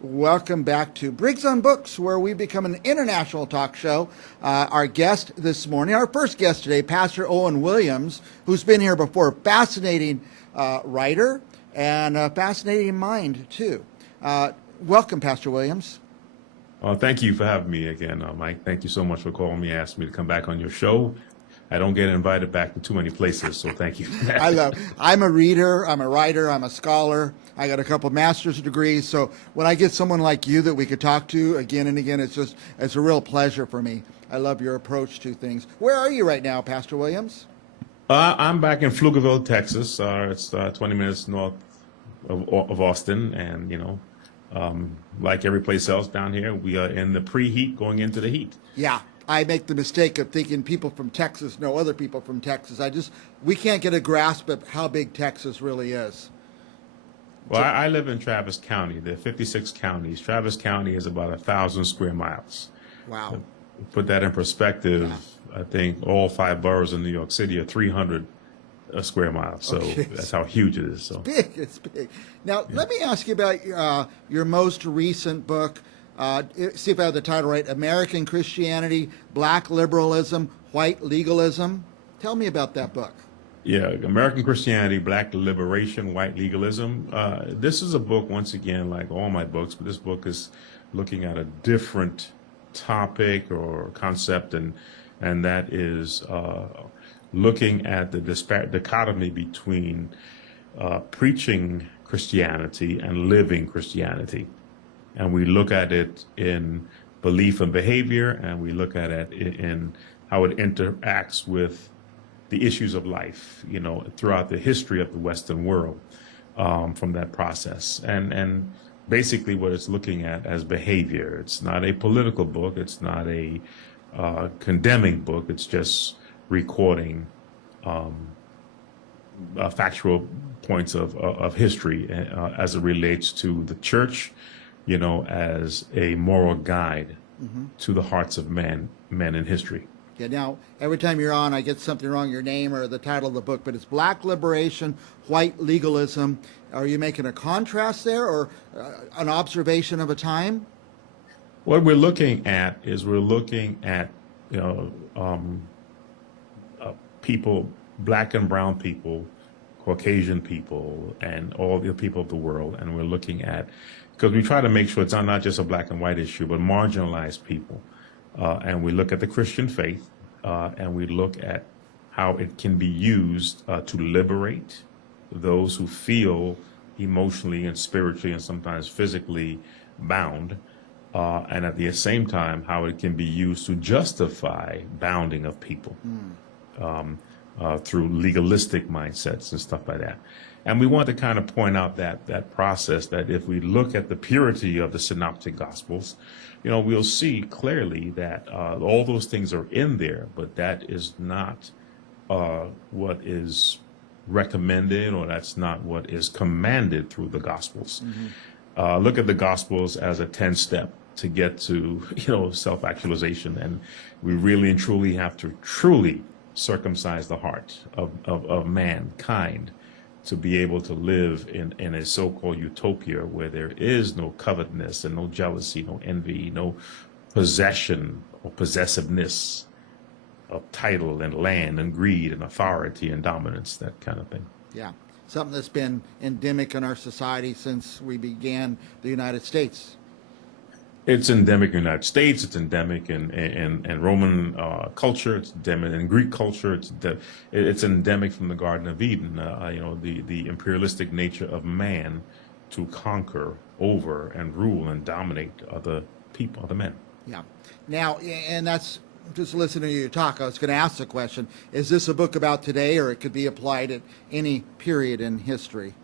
Welcome back to Briggs on Books, where we become an international talk show. Our guest this morning, our first guest today, Pastor Owen Williams, who's been here before, fascinating writer and a fascinating mind, too. Welcome, Pastor Williams. Thank you for having me again, Mike. Thank you so much for calling me, asking me to come back on your show. I don't get invited back to too many places, so thank you. I'm a reader, I'm a writer, I'm a scholar. I got a couple master's degrees, so when I get someone like you that we could talk to again and again, it's a real pleasure for me. I love your approach to things. Where are you right now, Pastor Williams? I'm back in Pflugerville, Texas. It's 20 minutes north of Austin, and like every place else down here, we are in the preheat going into the heat. Yeah. I make the mistake of thinking people from Texas know other people from Texas. We can't get a grasp of how big Texas really is. Well, I live in Travis County. There are 56 counties. Travis County is about 1,000 square miles. Wow. To put that in perspective, yeah. I think all 5 boroughs in New York City are 300 square miles. So that's how huge it is. So It's big. Now, let me ask you about your most recent book. See if I have the title right. American Christianity, Black Liberalism, White Legalism. Tell me about that book. Yeah, American Christianity, Black Liberation, White Legalism. This is a book, once again, like all my books, but this book is looking at a different topic or concept, and that is looking at the dichotomy between preaching Christianity and living Christianity. And we look at it in belief and behavior, and we look at it in how it interacts with the issues of life, throughout the history of the Western world, from that process. And basically what it's looking at as behavior. It's not a political book. It's not a condemning book. It's just recording factual points of history as it relates to the church, as a moral guide to the hearts of men in history. Yeah, now, every time you're on, I get something wrong, your name or the title of the book, but it's Black Liberation, White Legalism. Are you making a contrast there or an observation of a time? What we're looking at is people, black and brown people, Caucasian people, and all the people of the world, and we're looking at, because we try to make sure it's not just a black and white issue, but marginalized people. And we look at the Christian faith, and we look at how it can be used to liberate those who feel emotionally and spiritually and sometimes physically bound, and at the same time, how it can be used to justify bounding of people through legalistic mindsets and stuff like that. And we want to kind of point out that process, that if we look at the purity of the Synoptic Gospels, we'll see clearly that all those things are in there, but that is not what is recommended, or that's not what is commanded through the Gospels. Look at the Gospels as a 10-step to get to, self-actualization. And we really and truly have to circumcise the heart of mankind to be able to live in a so-called utopia where there is no covetousness and no jealousy, no envy, no possession or possessiveness of title and land and greed and authority and dominance, that kind of thing. Yeah, something that's been endemic in our society since we began the United States. It's endemic in the United States. It's endemic in Roman culture. It's endemic in Greek culture. It's endemic from the Garden of Eden. The imperialistic nature of man to conquer over and rule and dominate other people, other men. Yeah. Now, and that's just listening to you talk. I was going to ask the question: is this a book about today, or it could be applied at any period in history?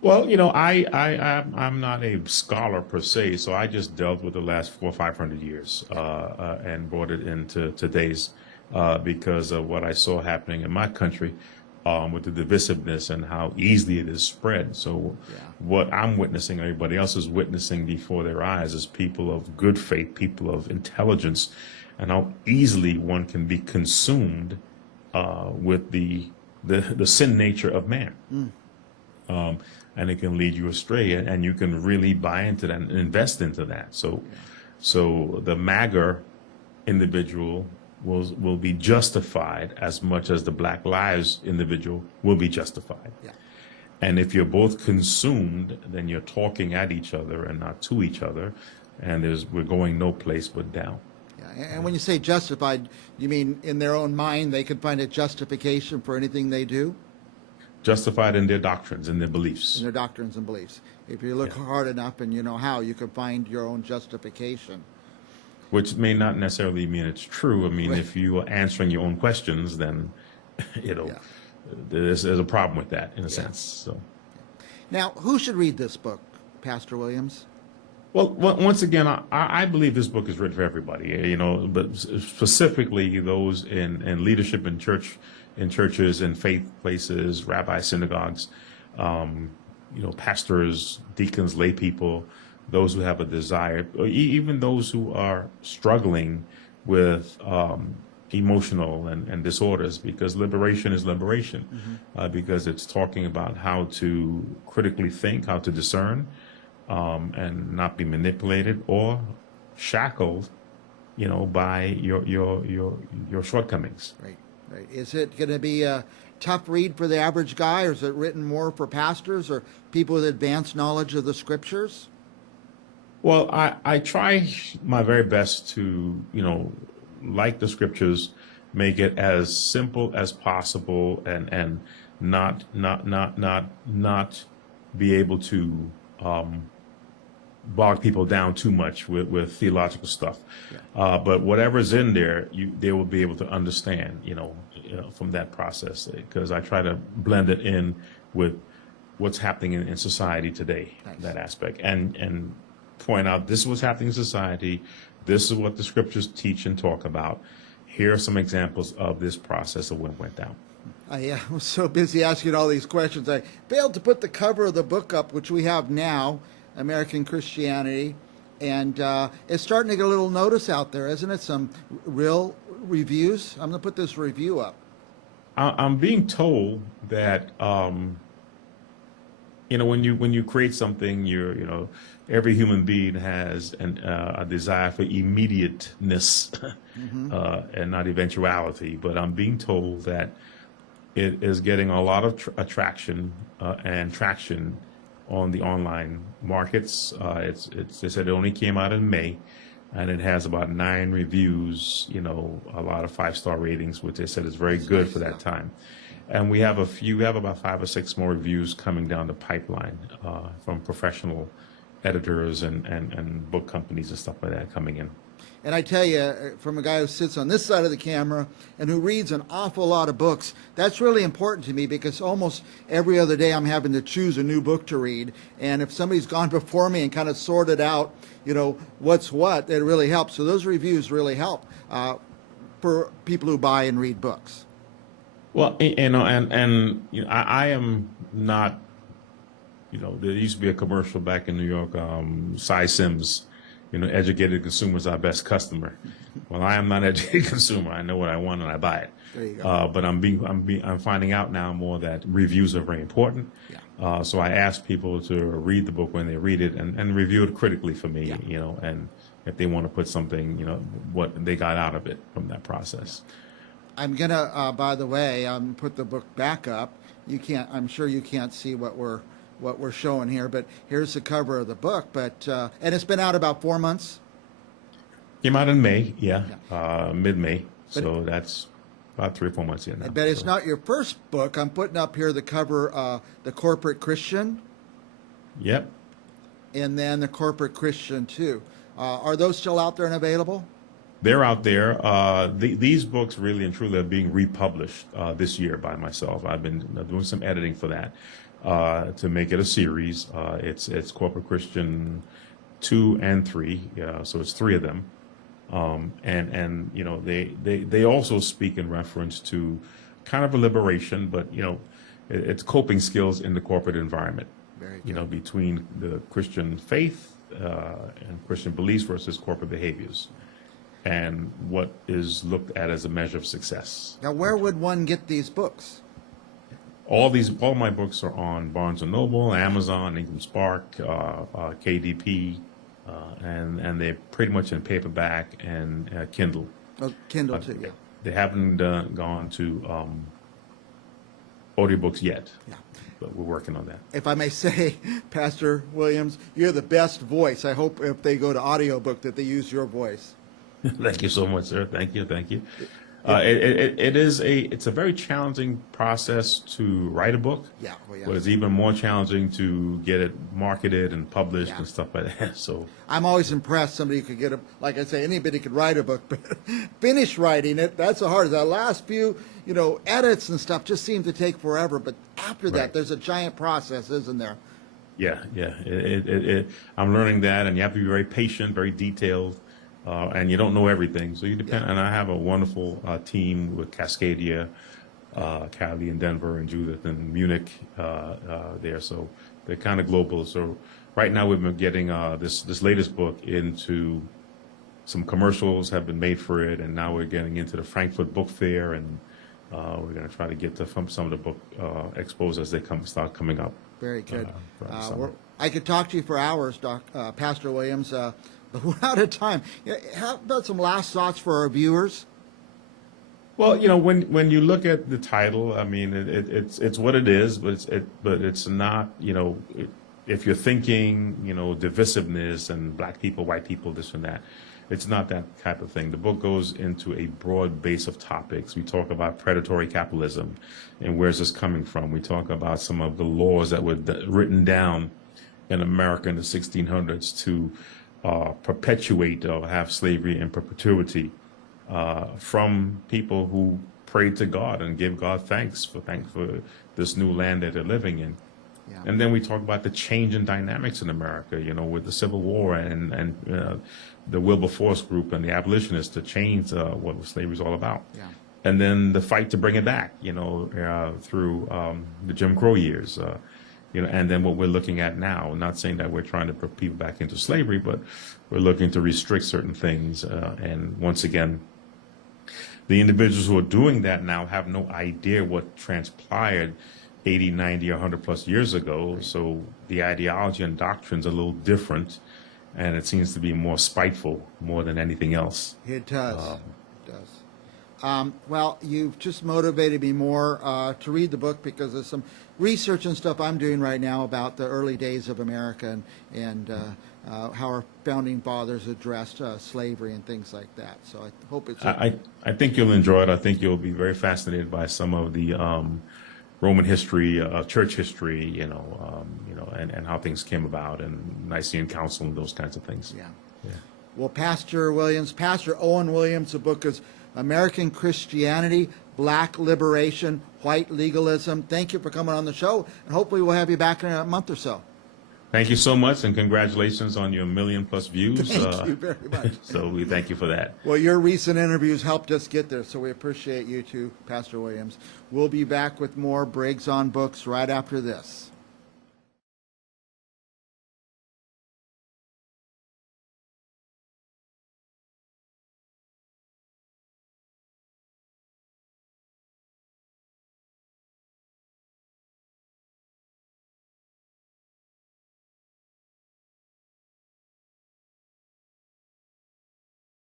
Well, I'm not a scholar per se, so I just dealt with the last 400 or 500 years and brought it into today's because of what I saw happening in my country with the divisiveness and how easily it is spread. So what I'm witnessing, everybody else is witnessing before their eyes, is people of good faith, people of intelligence, and how easily one can be consumed with the sin nature of man. and it can lead you astray, and you can really buy into that and invest into that. So the MAGA individual will be justified as much as the Black Lives individual will be justified. Yeah. And if you're both consumed, then you're talking at each other and not to each other, and we're going no place but down. Yeah. And when you say justified, you mean in their own mind they could find a justification for anything they do? Justified in their doctrines and their beliefs. In their doctrines and beliefs. If you look hard enough and you know how, you can find your own justification. Which may not necessarily mean it's true. I mean, Right. if you are answering your own questions, then, there's a problem with that in a sense. So, Now, who should read this book, Pastor Williams? well, once again, I believe this book is written for everybody, but specifically those in leadership in churches and faith places, rabbi synagogues, pastors, deacons, lay people, those who have a desire, or even those who are struggling with emotional and disorders, because liberation is liberation, because it's talking about how to critically think, how to discern, and not be manipulated or shackled, by your shortcomings. Right, right. Is it going to be a tough read for the average guy, or is it written more for pastors or people with advanced knowledge of the scriptures? Well, I try my very best to, like the scriptures, make it as simple as possible and not be able to bog people down too much with theological stuff. Yeah. But whatever's in there, they will be able to understand, from that process, because I try to blend it in with what's happening in society today, Nice. That aspect, and point out this is what's happening in society. This is what the scriptures teach and talk about. Here are some examples of this process of what went down. I was so busy asking all these questions, I failed to put the cover of the book up, which we have now, American Christianity, and it's starting to get a little notice out there, isn't it? Some real reviews. I'm going to put this review up. I'm being told that when you create something, every human being has a desire for immediateness and not eventuality. But I'm being told that it is getting a lot of attraction and traction on the online markets. They said it only came out in May, and it has about 9 reviews. A lot of 5-star ratings, which they said is very good for that time. And we have about 5 or 6 more reviews coming down the pipeline from professional editors and book companies and stuff like that coming in. And I tell you, from a guy who sits on this side of the camera and who reads an awful lot of books, that's really important to me, because almost every other day I'm having to choose a new book to read. And if somebody's gone before me and kind of sorted out, what's what, it really helps. So those reviews really help for people who buy and read books. Well, I am not, there used to be a commercial back in New York, Cy Sims, educated consumer is our best customer. Well, I am not an educated consumer. I know what I want and I buy it. There you go. But I'm finding out now more that reviews are very important. Yeah. So I ask people to read the book when they read it and review it critically for me, and if they want to put something, what they got out of it from that process. I'm gonna, by the way, put the book back up. I'm sure you can't see what we're showing here, but here's the cover of the book. But and it's been out about 4 months. Came out in May, mid-May. So that's about 3 or 4 months in now. But it's not your first book. I'm putting up here the cover, The Corporate Christian. Yep. And then The Corporate Christian too. Are those still out there and available? They're out there. These books really and truly are being republished this year by myself. I've been doing some editing for that to make it a series. It's Corporate Christian 2 and 3, so it's 3 of them. They also speak in reference to kind of a liberation, but it's coping skills in the corporate environment. Very good. Between the Christian faith and Christian beliefs versus corporate behaviors, and what is looked at as a measure of success. Now, where would one get these books? All my books are on Barnes and Noble, Amazon, Ingram Spark, KDP, and they're pretty much in paperback and Kindle. Oh, Kindle too, yeah. They haven't gone to audiobooks yet, Yeah. but we're working on that. If I may say, Pastor Williams, you're the best voice. I hope if they go to audiobook that they use your voice. Thank you so much, sir. Thank you. It's a very challenging process to write a book. Yeah, well, yeah. But it's even more challenging to get it marketed and published Yeah. and stuff like that. So I'm always impressed somebody could get like I say, anybody could write a book, but finish writing it, that's the hardest. That last few, edits and stuff just seem to take forever. But after that, Right. there's a giant process, isn't there? yeah. I'm learning that, and you have to be very patient, very detailed, and you don't know everything. So you depend. And I have a wonderful team with Cascadia, Kylie in Denver, and Judith in Munich there. So they're kind of global. So right now we've been getting this latest book into some commercials have been made for it, and now we're getting into the Frankfurt Book Fair, and we're going to try to get some of the book expos as they start coming up. Very good. throughout the summer. I could talk to you for hours, Pastor Williams, but we're out of time. How about some last thoughts for our viewers? Well, when you look at the title, I mean, it's what it is, but it's not, if you're thinking, divisiveness and black people, white people, this and that, it's not that type of thing. The book goes into a broad base of topics. We talk about predatory capitalism and where's this coming from. We talk about some of the laws that were written down in America in the 1600s to perpetuate or have slavery in perpetuity. From people who prayed to God and give God thanks for this new land that they're living in. Yeah. And then we talk about the change in dynamics in America, with the Civil War and the Wilberforce group and the abolitionists to change what slavery is all about. Yeah. And then the fight to bring it back, through the Jim Crow years. And then what we're looking at now, I'm not saying that we're trying to put people back into slavery, but we're looking to restrict certain things. And once again, the individuals who are doing that now have no idea what transpired 80, 90, or 100 plus years ago. So the ideology and doctrine's a little different, and it seems to be more spiteful more than anything else. It does. It does. Well, you've just motivated me more to read the book because there's some research and stuff I'm doing right now about the early days of America and how our founding fathers addressed slavery and things like that. So I hope it's. I think you'll enjoy it. I think you'll be very fascinated by some of the Roman history, church history, and how things came about, and Nicene Council and those kinds of things. Yeah. Yeah. Well, Pastor Owen Williams, the book is American Christianity, Black Liberation, White Legalism. Thank you for coming on the show, and hopefully we'll have you back in a month or so. Thank you so much, and congratulations on your 1 million+ views. Thank you very much. So we thank you for that. Well, your recent interviews helped us get there, so we appreciate you too, Pastor Williams. We'll be back with more Briggs on Books right after this.